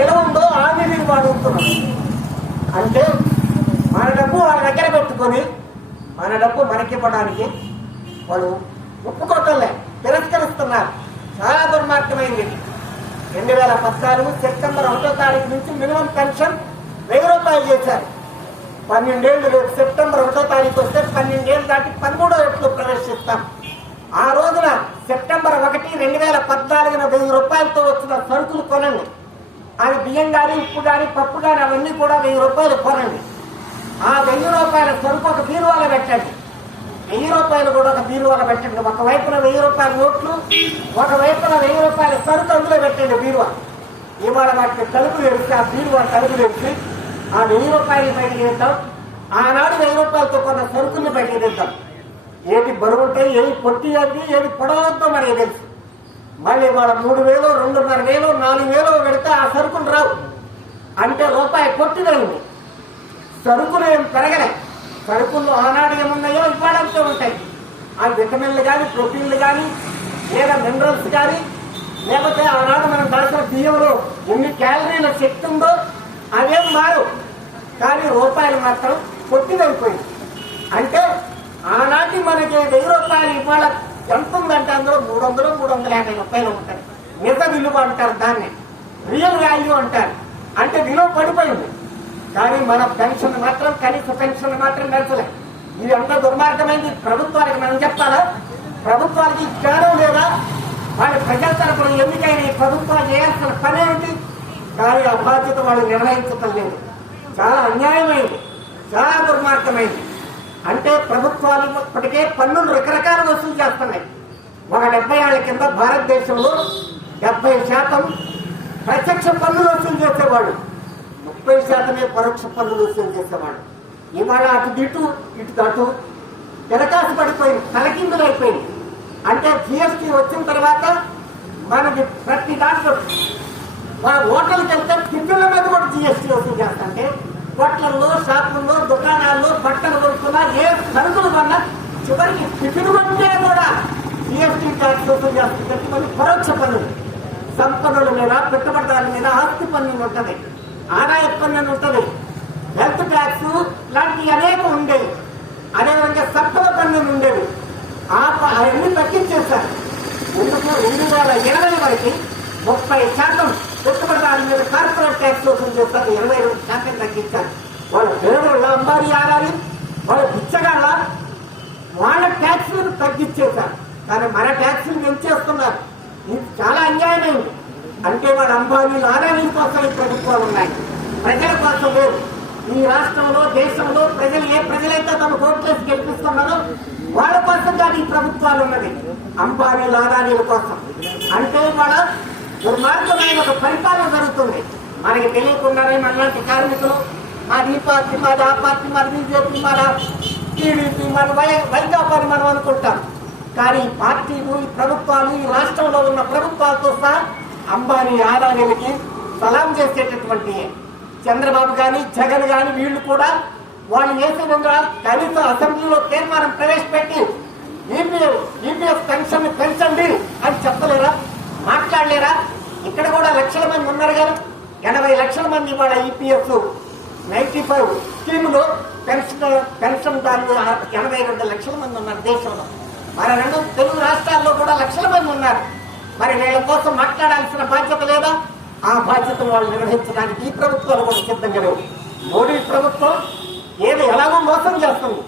నిలవ ఉందో ఆ నిధిని వాడుతున్నాం. అంటే మన డబ్బు వాళ్ళ దగ్గర పెట్టుకొని మన డబ్బు మనకివ్వడానికి వాళ్ళు ఒప్పుకోవటంలే, తిరస్కరిస్తున్నారు. చాలా దుర్మార్గమైంది. 2014 సెప్టెంబర్ 1వ తారీఖు నుంచి మినిమం పెన్షన్ 1000 రూపాయలు చేశారు. 12 ఏళ్ళు రేపు సెప్టెంబర్ 1వ తారీఖు వస్తే 12 ఏళ్ళు దాటి 13వ ఏట్లో ప్రవేశిస్తాం. ఆ రోజున సెప్టెంబర్ 1, 2014 1000 రూపాయలతో వచ్చిన సరుకులు కొనండి. అది బియ్యం కానీ, ఉప్పు కానీ, పప్పు కానీ అవన్నీ కూడా 1000 రూపాయలు కొనండి. ఆ 1000 రూపాయల సరుకు ఒక బీరువాలో పెట్టండి. 1000 రూపాయలు కూడా ఒక బీరువాలో పెట్టండి. ఒకవైపున 1000 రూపాయల నోట్లు, ఒకవైపున 1000 రూపాయల సరుకు అందులో పెట్టండి బీరువా. ఇవాళ వాటికి తలుపులు తెరిచి ఆ బీరువా తలుపు తెరిచి ఆ 1000 రూపాయలు బయటకు తెద్దాం. ఆనాడు 1000 రూపాయలతో కొన్న సరుకుల్ని బయటకు తెద్దాం. ఏది బరువు ఉంటాయి, ఏది పొట్టి అది, ఏది పొడవద్దో మనకి తెలుసు. మళ్ళీ వాళ్ళ 3000, 2500, 4000 పెడితే ఆ సరుకులు రావు. అంటే రూపాయి కొట్టిదండి. సరుకులు ఏం పెరగలే. సరుకుల్లో ఆనాడు ఏమున్నాయో ఇవ్వడంతో ఉంటాయి. ఆ విటమిన్లు కానీ, ప్రోటీన్లు కానీ, లేదా మినరల్స్ కానీ, లేకపోతే ఆనాడు మనం దాచిన బియ్యంలో ఎన్ని క్యాలరీల శక్తి ఉందో అవేం మారు. కానీ రూపాయలు మాత్రం కొట్టిదైపోయింది. అంటే ఆనాటి మనకి 1000 రూపాయలు ఇవాళ ఎంత ఉందంటే అందులో 300, 350 రూపాయలు ఉంటాయి. నిజ విలువ అంటారు దాన్ని, రియల్ వాల్యూ అంటారు. అంటే విలువ పడిపోయింది. కానీ మన పెన్షన్ మాత్రం, కనీస పెన్షన్ మాత్రం పెంచలే. ఇది అంత దుర్మార్గమైంది. ప్రభుత్వానికి మనం చెప్పాలా? ప్రభుత్వానికి జ్ఞానం లేదా? వాళ్ళ ప్రజల తరపున ఎన్నికైన ఈ ప్రభుత్వాలు చేయాల్సిన పని ఏమిటి? కానీ ఆ బాధ్యత వాళ్ళు నిర్వహించటం లేదు. చాలా అన్యాయమైంది, చాలా దుర్మార్గమైంది. అంటే ప్రభుత్వాలు ఇప్పటికే పన్నులు రకరకాల వసూలు చేస్తున్నాయి. ఒక 70 ఏళ్ల కింద భారతదేశంలో 70% ప్రత్యక్ష పన్నులు వసూలు చేసేవాడు, 30% పరోక్ష పన్నులు వసూలు చేసేవాడు. ఇవాళ అటు ఇటు అటు తిరకాసు పడిపోయింది, తలకిందులు అయిపోయింది. అంటే జిఎస్టీ వచ్చిన తర్వాత మనకి ప్రతి దాంట్లో మన హోటల్కి వెళ్తే టిఫిన్ల మీద కూడా జిఎస్టీ వసూలు చేస్తుంటే, హోటల్లో, షాపుల్లో, దుకాణాల్లో బట్టలు కొనుక్కున్నా, ఏ సరుకులు కొన్నా చివరికి టిఫిన్ కొంటే కూడా జిఎస్టీ ట్యాక్స్ వసూలు చేస్తుంది. మళ్ళీ పరోక్ష పన్నులు, సంపన్నుల మీద, పెట్టుబడిదారుల మీద ఆస్తి పన్ను ఉంటుంది, ఆదాయ పన్ను ఉంటుంది, హెల్త్ ట్యాక్స్ లాంటివి అనేక ఉండేవి. అదేవిధంగా సంపద పన్నులు ఉండేవి. అవన్నీ తగ్గించేశారు. ఎందుకు? 2020 వరకు 30% పెట్టుబడిదారుల మీద కార్పొరేట్ ట్యాక్స్ వసూలు చేస్తారు. 22% తగ్గించారు. వాళ్ళ పేదల అంబారీ ఆడాలి, వాళ్ళ బిచ్చగాళ్ళ వాళ్ళ ట్యాక్స్లను తగ్గించేశారు. కానీ మన ట్యాక్స్లు పెంచేస్తున్నారు. ఇది చాలా అన్యాయమైంది. అంటే వాళ్ళ అంబానీలు ఆదాయం కోసం ఈ ప్రభుత్వాలు ఉన్నాయి, ప్రజల కోసం లేదు. ఈ రాష్ట్రంలో, దేశంలో ప్రజలు ఏ ప్రజలైతే తమ ఓట్లేసి గెలిపిస్తున్నారో వాళ్ళ కోసం కానీ ఈ ప్రభుత్వాలు ఉన్నది, అంబానీల ఆదానీల కోసం. అంటే వాళ్ళ దుర్మార్గమైన ఒక పరిపాలన జరుగుతుంది. మనకి తెలియకుండానే మనలాంటి కార్మికులు మాది ఈ పార్టీ, మాది ఆ పార్టీ, మాది బీజేపీ, మన టీడీపీ, మన వైకాపాని మనం అనుకుంటాం. కానీ ఈ పార్టీలు, ఈ ప్రభుత్వాలు, ఈ రాష్ట్రంలో ఉన్న ప్రభుత్వాలతో సహా అంబానీ ఆదానీలకి సలాం చేసేటటువంటి చంద్రబాబు కానీ, జగన్ కానీ వీళ్ళు కూడా వాళ్ళు చేసే విధంగా కనీస అసెంబ్లీలో తీర్మానం ప్రవేశపెట్టి ఈపీఎఫ్ పెన్షన్ పెంచండి అని చెప్పలేరా? మాట్లాడలేరా? ఇక్కడ కూడా లక్షల మంది ఉన్నారు కదా, 80 లక్షల మంది వాళ్ళ ఈపీఎఫ్ 95 స్కీములో పెన్షన్ దానిలో 82 లక్షల మంది ఉన్నారు దేశంలో. మరి 2 తెలుగు రాష్ట్రాల్లో కూడా లక్షల మంది ఉన్నారు. మరి వీళ్ళ కోసం మాట్లాడాల్సిన బాధ్యత లేదా? ఆ బాధ్యతను వాళ్ళు నిర్వహించడానికి ఈ ప్రభుత్వాలు కూడా సిద్ధంగా లేవు. మోడీ ప్రభుత్వం ఏది ఎలాగో మోసం చేస్తుంది,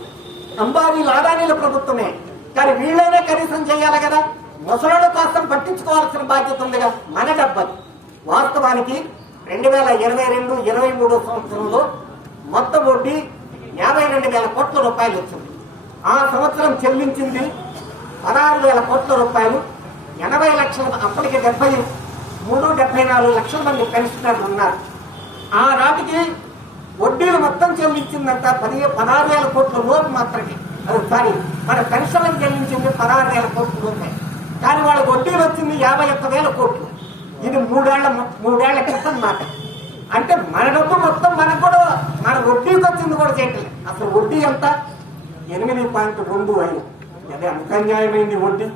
అంబానీల ఆదానీల ప్రభుత్వమే. కానీ వీళ్ళైనా కనీసం చేయాలి కదా. ముసలోళ్ళ కోసం పట్టించుకోవాల్సిన బాధ్యత ఉందిగా. మన డబ్బది వాస్తవానికి 2022-23 సంవత్సరంలో మొత్తం వడ్డీ 52,000 కోట్ల రూపాయలు వచ్చింది. ఆ సంవత్సరం చెల్లించింది 16,000 కోట్ల రూపాయలు. 80 లక్షల, అప్పటికి 73-74 లక్షల మంది పెన్షనర్లు ఉన్నారు. ఆ నాటికి వడ్డీలు మొత్తం చెల్లించిందంతా 16,000 కోట్ల లోపు మాత్రమే. సారీ, మన పెన్షన్లకు చెల్లించింది 16,000 కోట్ల లోపే. కానీ వాళ్ళకి వడ్డీలు వచ్చింది 51,000 కోట్లు. ఇది మూడేళ్ల క్రితం మాట. అంటే మన డబ్బు మొత్తం మనకు కూడా, మన వడ్డీకి వచ్చింది కూడా చేయట్లేదు. అసలు వడ్డీ ఎంత? 8.25. అదే అంత అన్యాయమైంది వడ్డీ.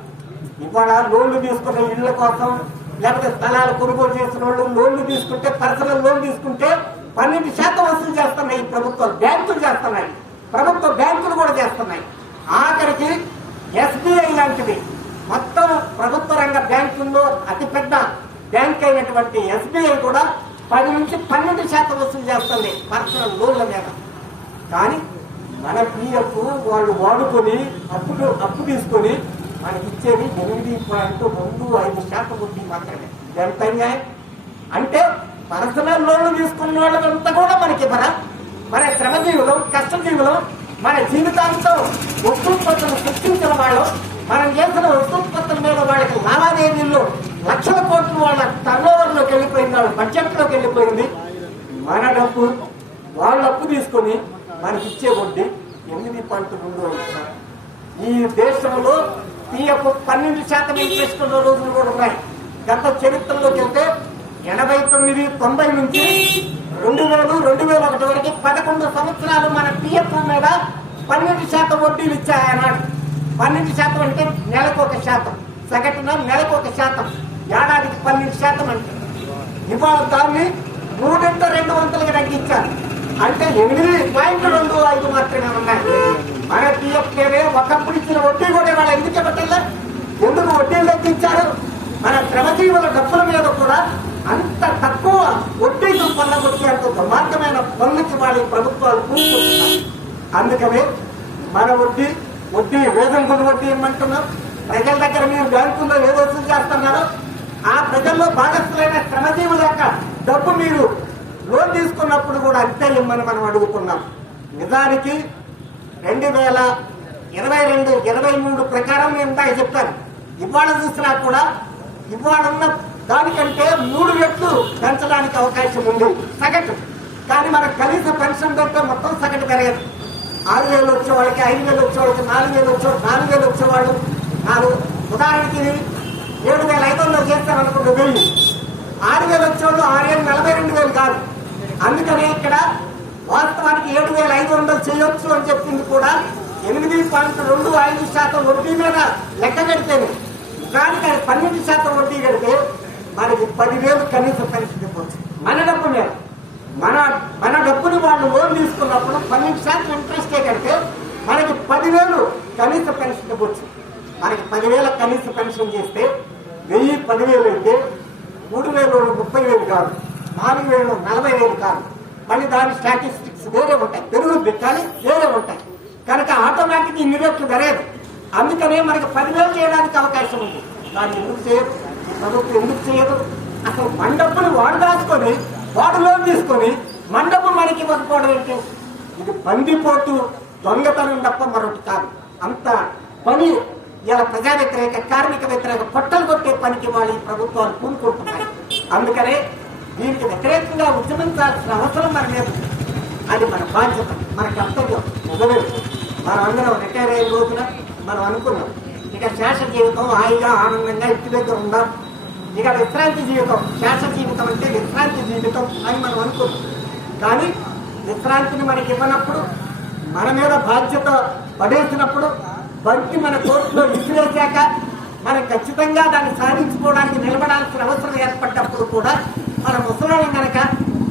ఇవాళ లోన్లు తీసుకున్న ఇళ్ల కోసం, లేకపోతే స్థలాలు కొనుగోలు చేసిన వాళ్ళు లోన్లు తీసుకుంటే, పర్సనల్ లోన్ తీసుకుంటే 12% వసూలు చేస్తున్నాయి ఈ ప్రభుత్వాలు. బ్యాంకులు చేస్తున్నాయి, ప్రభుత్వ బ్యాంకులు కూడా చేస్తున్నాయి. ఆఖరికి SBI లాంటిది మొత్తం ప్రభుత్వ రంగ బ్యాంకుల్లో అతిపెద్ద బ్యాంక్ అయినటువంటి SBI కూడా 10 నుంచి 12% వసూలు చేస్తుంది పర్సనల్ లోన్ల మీద. కానీ మన PF వాళ్ళు వాడుకొని అప్పు తీసుకొని మనకి ఇచ్చేది 8.25% వడ్డీ మాత్రమే. ఎంత అన్యాయం అంటే పర్సనల్ లోన్లు తీసుకున్న వాళ్ళంతా కూడా మనకి ఇవ్వరా? మన శ్రమజీవులు, కష్టజీవులు, మన జీవితాంతం వస్తుత్పత్తులు సృష్టించిన వాళ్ళు, మనం చేసిన వస్తుత్పత్తుల మీద వాళ్ళకి లావాదేవీల్లో లక్షల కోట్లు వాళ్ళ టర్నోవర్లోకి వెళ్ళిపోయింది, వాళ్ళ బడ్జెట్లోకి వెళ్ళిపోయింది. మన డబ్బు వాళ్ళ అప్పు తీసుకొని మనకి ఇచ్చే వడ్డీ 8.2%. ఈ దేశంలో PF 12% ఇంట్రెస్ట్ ఉన్న రోజులు కూడా ఉన్నాయి. గత చరిత్రలోకి వెళ్తే 89, 90 నుంచి 2000, 2001 వరకు 11 సంవత్సరాలు మన PF మీద 12% వడ్డీలు ఇచ్చాయన్నాడు. 12% అంటే నెలకు 1%, సగటున నెలకు 1%, ఏడాదికి 12% అంటే ఇవాళ దాన్ని 3.2 తగ్గించారు. అంటే 8.25 మాత్రమే ఉన్నాయి. మన PF కేవే ఒకప్పుడు ఇచ్చిన వడ్డీ కూడా ఇవాళ ఎందుకు ఇవ్వటంలే? ఎందుకు వడ్డీలు తగ్గించారు? మన శ్రమజీవుల డబ్బుల మీద కూడా అంత తక్కువ వడ్డీలు పొందగొచ్చేంత దుర్మార్గమైన పనులకి వాళ్ళ ప్రభుత్వాలు కూర్చుంటున్నాయి. అందుకనే మన వడ్డీ వేదంకుల వడ్డీ ఏమంటున్నాం? ప్రజల దగ్గర మీరు బ్యాంకుల్లో ఏదో వసూలు చేస్తున్నారో ఆ ప్రజల్లో భాగస్థులైన శ్రమజీవుల యొక్క డబ్బు మీరు లోన్ తీసుకున్నప్పుడు కూడా అంతే ఇమ్మని మనం అడుగుతున్నాం. నిజానికి 2022, 23 ప్రకారం నేను ఇందాక చెప్పాను. ఇవాళ చూసినా కూడా ఇవాళన్న దానికంటే 3 రెట్లు పెంచడానికి అవకాశం ఉంది సగటు. కానీ మన కనీస పెన్షన్ కంటే మొత్తం సగటు పెరగదు. 6,000 వచ్చేవాళ్ళకి 5,000 వచ్చేవాళ్ళకి 4,000 వచ్చేవాళ్ళు 4,000 వచ్చేవాళ్ళు ఉదాహరణకి 7,500 చేస్తారనుకుంటే 1000, 6,000 వచ్చేవాళ్ళు 6,42,000 కాదు. అందుకని ఇక్కడ వాస్తవానికి 7,500 చేయొచ్చు అని చెప్పింది కూడా 8.25% వడ్డీ మీద లెక్క కడితేనే. దానికి 12% వడ్డీ కడితే మనకి 10,000 కనీస పెన్షన్ ఇవ్వచ్చు. మన డబ్బు మీద మన డబ్బుని వాళ్ళు లోన్ తీసుకున్నప్పుడు 12% ఇంట్రెస్టే కడితే మనకి 10,000 కనీస పెన్షన్ ఇవ్వచ్చు. మనకి 10,000 కనీస పెన్షన్ చేస్తే 1000 10,000 అయితే 3,000 30,000 కాదు, 4,000 40,000 కాదు. మళ్ళీ దాని స్టాటిస్టిక్స్ వేరే ఉంటాయి, పెరుగుద్ది కానీ వేరే ఉంటాయి. కనుక ఆటోమేటిక్ ఇన్ని రేట్లు పెరగదు. అందుకనే మనకి 10,000 చేయడానికి అవకాశం ఉంది. దాన్ని ఎందుకు చేయదు? ఈ ప్రభుత్వం ఎందుకు చేయదు? అసలు మన డబ్బుని వాడు దాచుకొని వాడు లోన్ తీసుకొని మన డబ్బు మనకి ఇవ్వకపోవడం ఏంటి? ఇది బందిపోటు దొంగతనం తప్ప మరొకటి కాదు. అంత పని ఇలా ప్రజా వ్యతిరేక, కార్మిక వ్యతిరేక పొట్టలు కొట్టే పనికి వాళ్ళు ఈ ప్రభుత్వాలు కూరుకుంటున్నాయి. అందుకనే దీనికి వ్యతిరేకంగా ఉద్యమించాల్సిన అవసరం మన మీద. అది మన బాధ్యత, మన కర్తవ్యం. నిజమే, మనం అందరం రిటైర్ అయిన రోజున మనం అనుకున్నాం ఇక శేష జీవితం హాయిగా ఆనందంగా ఇంటి దగ్గర ఉందాం, ఇక విశ్రాంతి జీవితం, శేష జీవితం అంటే విశ్రాంతి జీవితం అని మనం అనుకున్నాం. కానీ విశ్రాంతిని మనకి ఇవ్వనప్పుడు, మన మీద బాధ్యత పడేసినప్పుడు, బంతి మన కోర్టులో విసిరేశాక మనం ఖచ్చితంగా దాన్ని సాధించుకోవడానికి నిలబడాల్సిన అవసరం ఏర్పడ్డప్పుడు కూడా మన ముసలాళ్ళం కనుక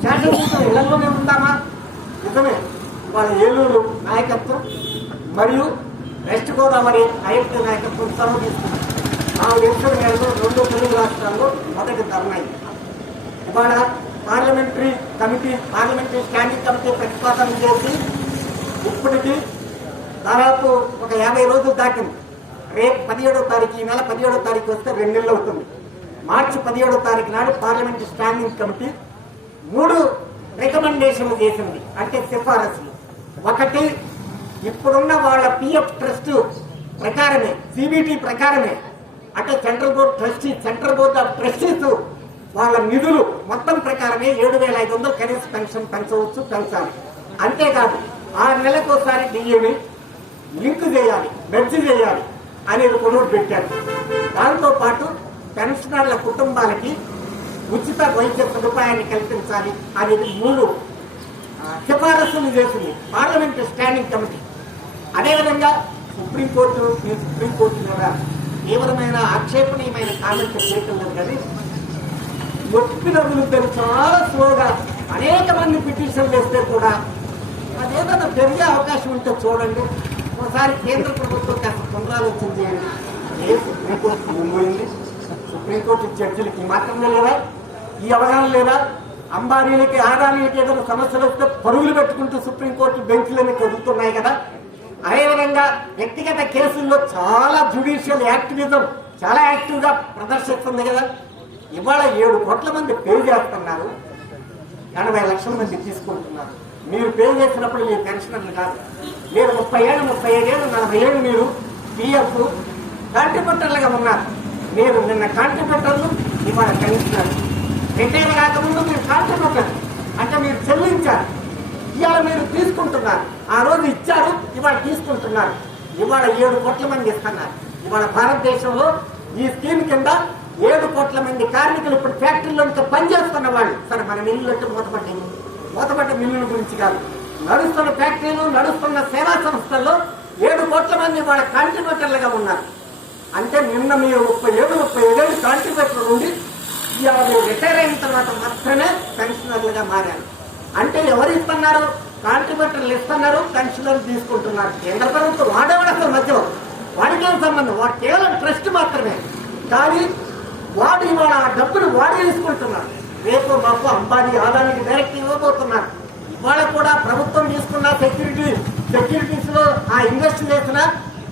శేష జీవితం ఇళ్లలోనే ఉందామా? నిజమే, వాళ్ళ ఏలూరు నాయకత్వం మరియు వెస్ట్ గోదావరి ఐఎఫ్టీ నాయకత్వం సెలవు తీసుకున్నారు. 4 ఏప్రిల్ నెలలో 2 తెలుగు రాష్ట్రాల్లో మొదటి ధర్నా. ఇవాళ పార్లమెంటరీ స్టాండింగ్ కమిటీ ప్రతిపాదన చేసి ఇప్పటికీ దాదాపు ఒక 50 రోజులు దాటింది. రేపు 17వ తారీఖు, ఈ నెల 17వ తారీఖు వస్తే 2 నెలలు అవుతుంది. మార్చి 17వ తారీఖు నాడు పార్లమెంటరీ స్టాండింగ్ కమిటీ 3 రికమెండేషన్లు చేసింది, అంటే సిఫారసులు. ఒకటి, ఇప్పుడున్న వాళ్ళ PF ట్రస్ట్ ప్రకారమే, CBT ప్రకారమే, అంటే సెంట్రల్ బోర్డ్ ఆఫ్ ట్రస్టీస్ వాళ్ళ నిధులు మొత్తం ప్రకారమే 7,500 కనీస పెన్షన్ పెంచాలి. అంతేకాదు 6 నెలలకు ఒకసారి DAని లింక్ చేయాలి, మెర్జ్ చేయాలి అనేది కొనుగోలు పెట్టారు. దాంతో పాటు పెన్షనర్ల కుటుంబాలకి ఉచిత వైద్య సదుపాయాన్ని కల్పించాలి అనేది 3 సిఫారసులు చేసింది పార్లమెంటరీ స్టాండింగ్ కమిటీ. అదేవిధంగా సుప్రీంకోర్టు మీద తీవ్రమైన ఆక్షేపణీయమైన కామెంట్లు చేయటం లేదు. కానీ ఒప్పినదులు చాలా స్లోగా అనేక మంది పిటిషన్లు వేస్తే కూడా అదేదైనా పెరిగే అవకాశం ఉంటే చూడండి. ఒకసారి కేంద్ర ప్రభుత్వం కాస్త పునరాలోచన చేయండి. ఏ సుప్రీంకోర్టు ముంబోయింది? సుప్రీంకోర్టు జడ్జిలకి మాత్రమే లేదా ఈ అవగాహన లేదా? అంబానీలకి ఆదానీలకి ఏదైనా సమస్యలు వస్తే పరుగులు పెట్టుకుంటూ సుప్రీంకోర్టు బెంచ్లని కదులుతున్నాయి కదా. అదేవిధంగా వ్యక్తిగత కేసుల్లో చాలా జ్యుడిషియల్ యాక్టివిజం చాలా యాక్టివ్ గా ప్రదర్శిస్తుంది కదా. ఇవాళ 7 కోట్ల మంది పే చేస్తున్నారు, 80 లక్షల మంది తీసుకుంటున్నారు. మీరు పే చేసినప్పుడు మీ పెన్షనర్లు కాదు. మీరు 30 ఏళ్ళు 35 ఏళ్ళు 40 ఏళ్ళు మీరు పిఎఫ్ కాంట్రిబ్యూటర్లుగా ఉన్నారు. మీరు నిన్న కాంట్రిబ్యూటర్లు, ఇవాళ పెన్షనర్. రిటైర్ కాకముందు మీరు కాంట్రిబ్యూటర్ అంటే మీరు చెల్లించారు, ఇవాళ మీరు తీసుకుంటున్నారు. ఆ రోజు ఇచ్చారు, ఇవాళ తీసుకుంటున్నారు. ఇవాళ 7 కోట్ల మంది ఇస్తున్నారు. ఇవాళ భారతదేశంలో ఈ స్కీమ్ కింద 7 కోట్ల మంది కార్మికులు ఇప్పుడు ఫ్యాక్టరీలో పనిచేస్తున్న వాళ్ళు. సరే, మన మిల్లులు అంటే మూతపడ్డ మిల్లుల గురించి కాదు, నడుస్తున్న ఫ్యాక్టరీలు నడుస్తున్న సేవా సంస్థల్లో 7 కోట్ల మంది వాళ్ళ కాంట్రిబ్యూటర్లుగా ఉన్నారు. అంటే నిన్న మీరు 35 ఏళ్ళు కాంట్రిబ్యూటర్ ఉండి ఇవాళ మీరు రిటైర్ అయిన తర్వాత మాత్రమే పెన్షనర్లుగా మారారు. అంటే ఎవరు ఇస్తున్నారు? కాంట్రిబ్యూటర్లు ఇస్తున్నారు, పెన్షనర్లు తీసుకుంటున్నారు. కేంద్ర ప్రభుత్వం వాడేవాడు అసలు మధ్యలో వాడికేం సంబంధం? వాడు కేవలం ట్రస్ట్ మాత్రమే. కానీ వాడు ఇవాళ ఆ డబ్బులు వాడు తీసుకుంటున్నారు. రేపు మాకు అంబానీ ఆదానికి డైరెక్ట్ ఇవ్వబోతున్నారు. ఇవాళ కూడా ప్రభుత్వం తీసుకున్న సెక్యూరిటీస్ లో ఆ ఇన్వెస్ట్ చేసిన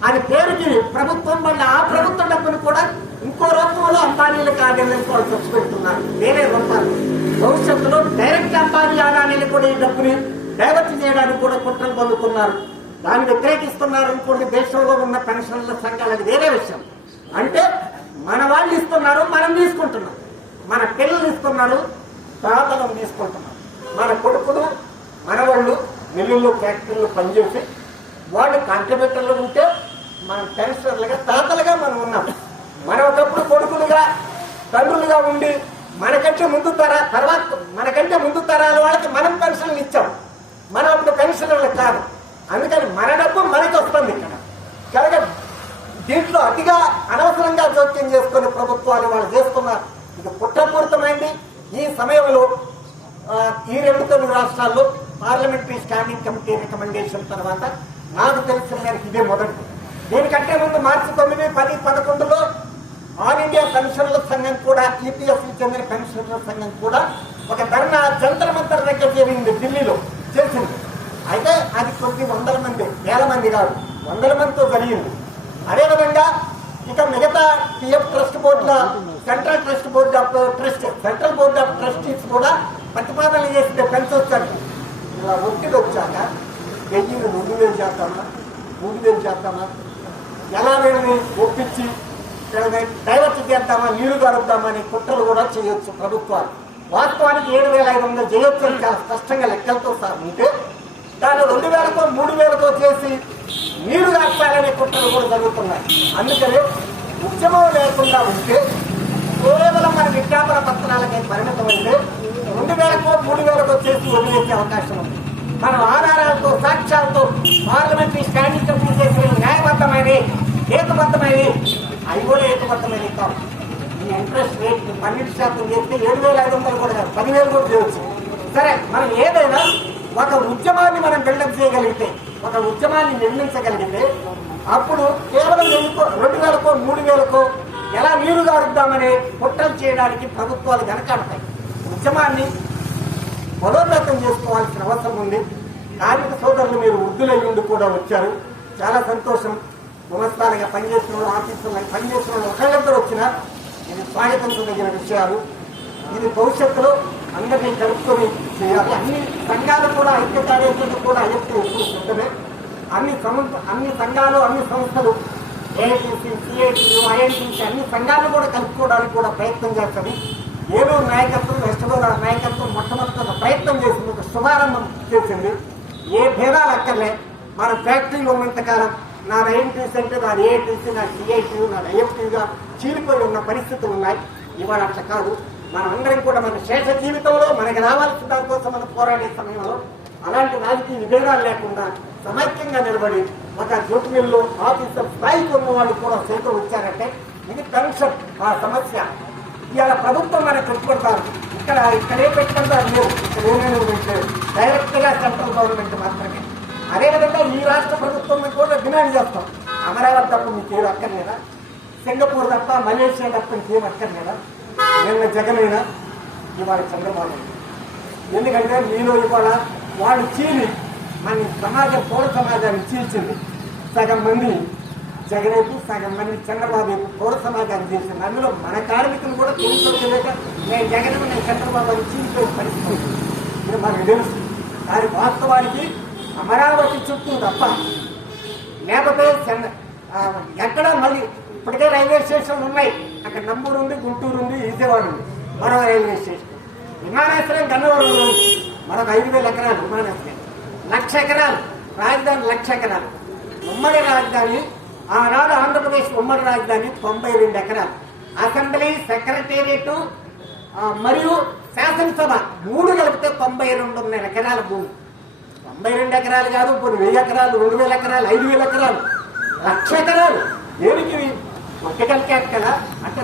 అది పేరుకి ప్రభుత్వం వల్ల ఆ ప్రభుత్వ డబ్బును కూడా ఇంకో రూపంలో అంబానీలకు ఆదాయానికి వాళ్ళు ఖర్చు పెడుతున్నారు. వేరే రూపాలు భవిష్యత్తులో డైరెక్ట్ అంబానీ ఆదాయాన్ని కూడా ఈ డబ్బుని డైవర్ట్ చేయడానికి కూడా కుట్రలు పొందుతున్నారు. దాన్ని వ్యతిరేకిస్తున్నారు అనుకోండి. దేశంలో ఉన్న పెన్షన్ల సంఘాలు అది వేరే విషయం. అంటే మన వాళ్ళు ఇస్తున్నారు, మనం తీసుకుంటున్నాం. మన పిల్లలు ఇస్తున్నారు, తాతలం తీసుకుంటున్నాం. మన కొడుకులు మనవాళ్ళు మిల్లుల్లో ఫ్యాక్టరీలు పనిచేసి వాళ్ళు కాంట్రిబ్యూటర్లు ఉంటే మనం పెన్షనర్లుగా తాతలుగా మనం ఉన్నాం. మనం ఒకప్పుడు కొడుకులుగా తండ్రులుగా ఉండి మనకంటే ముందు తరాల వాళ్ళకి మనం పెన్షన్లు ఇచ్చాం. మనం అప్పుడు పెన్షనర్లు కాదు. అందుకని మన డబ్బు మనకి వస్తుంది. కనుక దీంట్లో అతిగా అనవసరంగా జోక్యం చేసుకుని ప్రభుత్వాలు వాళ్ళు చేస్తున్నారు. ఇది కుట్రపూరితమైంది. ఈ సమయంలో ఈ 2 తెలుగు రాష్ట్రాల్లో పార్లమెంటరీ స్టాండింగ్ కమిటీ రికమెండేషన్ తర్వాత నాకు తెలిసిన మేరకు ఇదే మొదటి. దీనికంటే ముందు మార్చి 9, 10, 11లో ఆల్ ఇండియా పెన్షనర్ల సంఘం కూడా, ఈపీఎఫ్ చెందిన పెన్షనర్ల సంఘం కూడా ఒక ధర్నా జంతర్ మంతర్ దగ్గర జరిగింది, ఢిల్లీలో చేసింది. అయితే అది కొద్ది వందల మంది, వేల మంది కాదు, వందల మందితో జరిగింది. అదేవిధంగా ఇక మిగతా పిఎఫ్ ట్రస్ట్ బోర్డుల సెంట్రల్ బోర్డ్ ఆఫ్ ట్రస్టీస్ కూడా ప్రతిపాదనలు చేస్తే పెంచొచ్చారు. ఇలా ఒత్తిడి వచ్చాక 1000 2,000 చేద్దామా, 3,000 చేద్దామా, ఎలా వీళ్ళని ఒప్పించి డైవర్ట్ చేద్దామా, నీరు గడుపుదామా అని కుట్రలు కూడా చేయొచ్చు ప్రభుత్వాలు. వాస్తవానికి 7,500 చేయొచ్చు అని చాలా స్పష్టంగా లెక్కలతో సహా ఉంటే దాన్ని 2,000కో 3,000కో చేసి నీరు కాపాలనే కుట్రలు కూడా జరుగుతున్నాయి. అందుకని ఉద్యమం లేకుండా ఉంటే కేవలం మన విజ్ఞాపన పత్రాలకే పరిమితమైతే 2,000కో 3,000కో చేసి వదిలేసే అవకాశం ఉంది. మనం ఆధారాలతో సాక్ష్యాలతో పార్లమెంటరీ స్టాండింగ్ కమిటీ చేసే న్యాయబద్ధమైన హేతుబద్ధమైన అవి కూడా హేతుబద్ధమైన కాదు. ఈ ఇంట్రెస్ట్ రేట్ 12% చేస్తే 7,500 కూడా కాదు, 10,000 కూడా చేయవచ్చు. సరే, మనం ఏదైనా ఒక ఉద్యమాన్ని మనం బిల్డప్ చేయగలిగితే, ఒక ఉద్యమాన్ని నిర్మించగలిగితే అప్పుడు కేవలం 2,000కో 3,000కో ఎలా నీరు గారుద్దామనే కుట్రలు చేయడానికి ప్రభుత్వాలు వెనకాడతాయి. ఉద్యమాన్ని బలోపేతం చేసుకోవాల్సిన అవసరం ఉంది. కార్మిక సోదరులు మీరు వృద్ధులయ్యుండి కూడా వచ్చారు, చాలా సంతోషం. గుమస్తాలుగా పనిచేసిన వాళ్ళు, ఆఫీసులో పనిచేసిన వాళ్ళు ఒకళ్ళిద్దరు వచ్చినా ఇది స్వాగతించదగిన విషయాలు. ఇది భవిష్యత్తులో అందరినీ కలుపుకొని చేయాలి. అన్ని సంఘాలు కూడా ఐక్య కార్యక్రమం కూడా ఎప్పుడు సిద్ధమే. అన్ని సంఘాలు, అన్ని సంస్థలు, ఏఐటీసీ, సిఐటియు, ఐఎన్టీసీ అన్ని సంఘాలు కూడా కలుపుకోవడానికి కూడా ప్రయత్నం చేస్తుంది. ఏలూరు నాయకత్వం, వెస్ట్ గోదావరి నాయకత్వం మొట్టమొదటి ప్రయత్నం చేసింది, ఒక శుభారంభం చేసింది. ఏ భేదాలు అక్కర్లే. మన ఫ్యాక్టరీలో ఉన్నంతకాలం నా ఐఎన్టీసీ అంటే నా ఏఐటీసీ, నా సిఐటియు, నా ఐఎఫ్టీగా చీలిపోయి ఉన్న పరిస్థితులు ఉన్నాయి. ఇవాళ అట్లా కాదు. మనం అందరం కూడా మన శేష జీవితంలో మనకి రావాల్సిన దానికోసం మనం పోరాడే సమయంలో అలాంటి రాజకీయ విభేదాలు లేకుండా సమైక్యంగా నిలబడి ఒక జూట్ మిల్లు ఆఫీసర్ స్థాయికి ఉన్న వాళ్ళు కూడా సైతం వచ్చారంటే ఇది పెన్షన్ ఆ సమస్య. ఇవాళ ప్రభుత్వం మనకు పెట్టుకుంటారు. ఇక్కడే పెట్టుకుంటారు లేవు, ఇక్కడ ఏమైనా పెట్టలేదు, డైరెక్ట్గా సెంట్రల్ గవర్నమెంట్ మాత్రమే. అదేవిధంగా ఈ రాష్ట్ర ప్రభుత్వం కూడా డిమాండ్ చేస్తాం, అమరావతి తప్ప మీకు ఏం అక్కర్లేదా, సింగపూర్ తప్ప మలేషియా తప్ప ఇంకేం అక్కర్లేదా, నిన్న జగనైనా ఇవాళ చంద్రబాబు. ఎందుకంటే మీలో ఇవాళ వాళ్ళు చీలి మన సమాజం పౌర సమాజాన్ని చీల్చింది. సగం మంది జగనేపు, సగం మంది చంద్రబాబు పౌర సమాజాన్ని చేసింది. అందులో మన కార్మికులు కూడా తెలుసుకోలేక నేను జగన్ నేను చంద్రబాబు అని చీలిపోయే పరిస్థితి ఇది మనకు తెలుసు. దాని వాస్తవానికి అమరావతి చుట్టూ తప్ప లేకపోతే ఎక్కడ మళ్ళీ ఇప్పటికే రైల్వే స్టేషన్లు ఉన్నాయి. అక్కడ నంబూరు ఉంది, గుంటూరు ఉంది, విజయవాడ ఉంది, మరో రైల్వే స్టేషన్. విమానాశ్రయం గన్నవరం ఉంది, మరొక 5,000 ఎకరాలు విమానాశ్రయం, 1,00,000 ఎకరాలు రాజధాని, 1,00,000 ఎకరాలు ఉమ్మడి రాజధాని. ఆనాడు ఆంధ్రప్రదేశ్ ఉమ్మడి రాజధాని 92 ఎకరాలు. అసెంబ్లీ, సెక్రటేరియట్ మరియు శాసనసభ 3 కలిపితే 92.5 ఎకరాల భూమి. 92 ఎకరాలు కాదు, ఇప్పుడు 1000 ఎకరాలు, 2,000 ఎకరాలు, 5,000 ఎకరాలు, 1,00,000 ఎకరాలు. దేనికి ఒక్కగలికే కదా అంటే